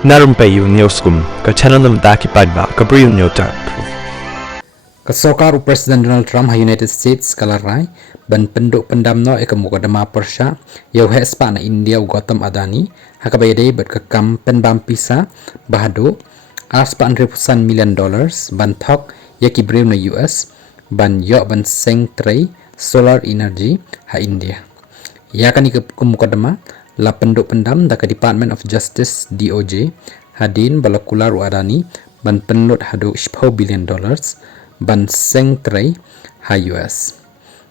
Na Rympei U Newsroom, ke channel nabynta ki paidbah ke Bri U Hynñiewtrep. Kesokar Presiden Donald Trump ha United States kalarai ban penduk Pyndam no ke mukotduma pyrshah yau he spah na India Gautam Adani ha ka bayade bat ke kam Pyndam pisa bahado $100 million ban thok yaki Bri na US ban yo ban seng tray solar energy ha India. Ya kani ke mukotduma la penduk Pyndam da ke Department of Justice DOJ hadin bala kular Adani ban pynlut hado $10 billion ban seng tray ha US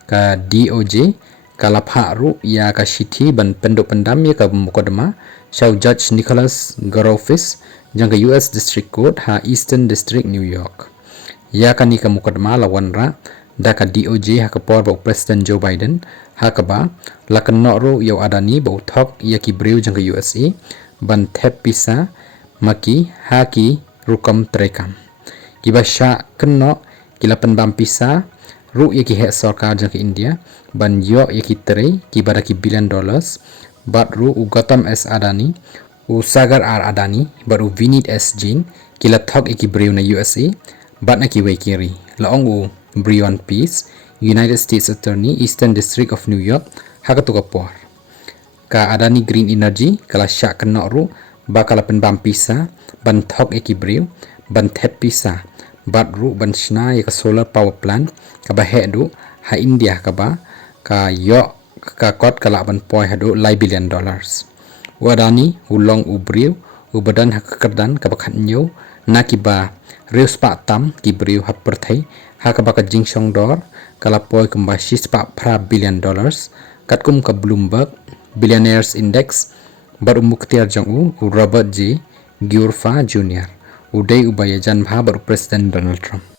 ka DOJ kalapha ru ya ka shiti ban penduk Pyndam ya ka mukotduma shaw Judge Nicholas Garofis jang ka US District Court ha Eastern District New York. Ya kani ka mukotduma lawan ra da ka DOJ ha ka por ba President Joe Biden ha ka ba la ka no ru yau Adani ba thok ya ki Bri jang ka USA ban thep pisa maki ha ki rukam trekam ki ba sha kenno kila Pyndam pisa ru ya ki he sarkar jang ka India ban yo ya ki tre ki bara ki $1 billion bat ru u Gautam S Adani u Sagar R Adani bat u Vinit S Jain kila thok ya ki Bri na USA bat na ki wei kiri laong u Bri One Peace United States Attorney Eastern District of New York ha ka tukapor ka Adani Green Energy kala sha kenno ru bakala Pyndam pisa ban thok ya ki Bri ban thep pisa bat ru ban shna ya ka solar power plant ka ba he du ha India ka ba ka yo ka kot kala ban poi hado $1 billion Adani ulong u Bri u badan ha kerdan ka ba khat nyu na ki ba reus pa tam ki Bri ha perthai ha ka ba ka jingshong dor kala poi kamba shis pa $1 billion kat kum ka Bloomberg Billionaires Index baru muktiar jong u Robert J Gyurfa Jr. Uday ubaya janbha baru Presiden Donald Trump.